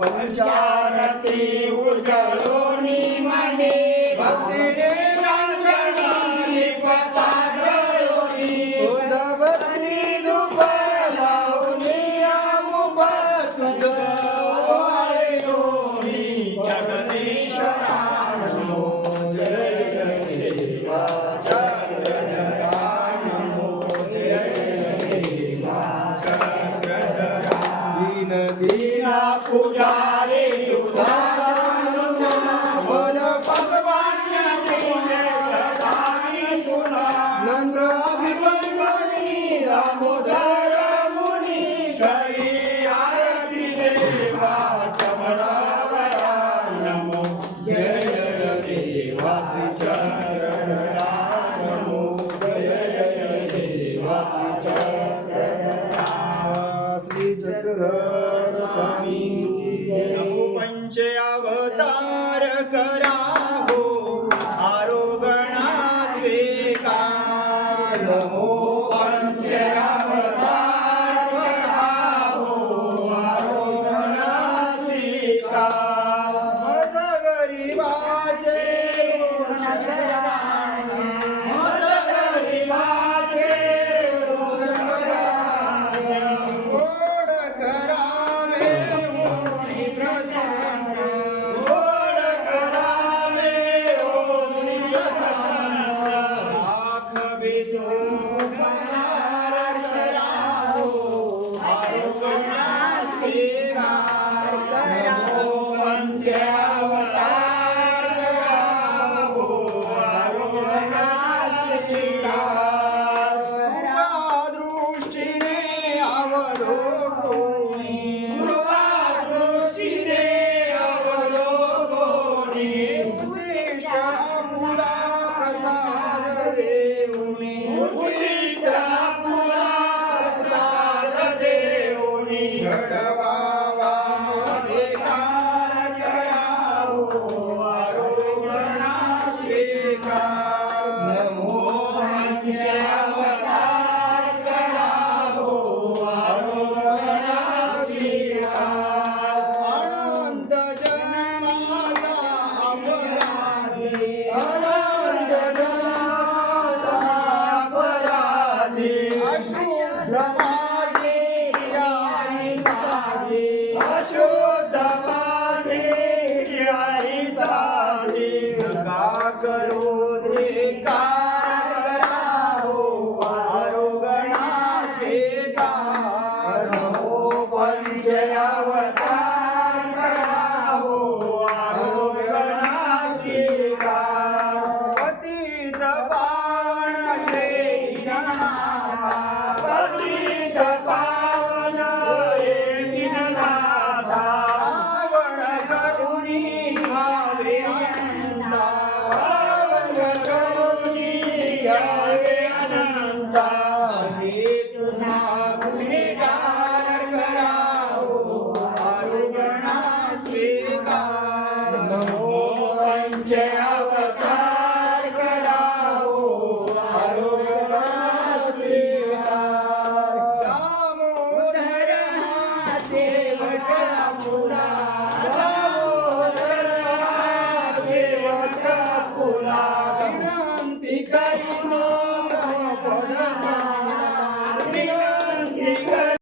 पंचारती उजळोनी मने भक्तीने रंगणारी पाजळोनी उदबत्ती धूप लावणी आमुबा तुझं ओवाळलोनी जगदीश्वरा नमो जय जय देवा चक्रधरा नमो जय जय देवा चक्रधरा दीन दीना पुजारी तुझा बोल भगवान नम्र अभिवंदनी दामोदर मुनी करी आरती देवा चमडावरा नमो जय जय देवा श्री चक्रधरा नमो जय जय देवा श्री चक्रधरा श्री चक्रधर स्वामी की नमो पंच अवतार करावो आरोगणा स्वीकार नमो पंच अवतार करावो आरोगणा स्वीकार मज गरीबाचे मज गरीबाचे गोड करावे ओमी प्रसन्न गोड करावे ओमी प्रसन्न राखवे तो उपहार करावो आरोगणा स्वीकार नमो पंच अवतार करावो आरोगणा स्वीकार दृष्टीने अवलोकोनी दृष्टीने अवलोकोनी उच्चिष्ट फुला प्रसाद देऊनी उच्चिष्ट फुला प्रसाद देऊनी घडवावा अधिकार करावो आरोगणा स्वीकार नमो पंच अवतार करावो आरोगणा स्वीकार अनंत जन्माचा अपराधी अनंत जन्माचा अपराधी अशुद्ध माझे आई साधी अशुद्ध माझे आई साधी का करो धिकार करावो आरोगणा स्वीकार नमो पंच अवतार करावो आरोगणा स्वीकार पतित पावन हे दीननाथा पतित पावन हे दीननाथा पावन करुणी घ्यावे अनंता पावन करुणी घ्यावे अनंता हे तुझा गुन्हेगार करावो आरोगणा स्वीकार नमो पंच अवतार करावो आरोगणा स्वीकार दामोदर हा सेवक आपुला दामोदर हा सेवक आपुला विनंती करीनो तव पद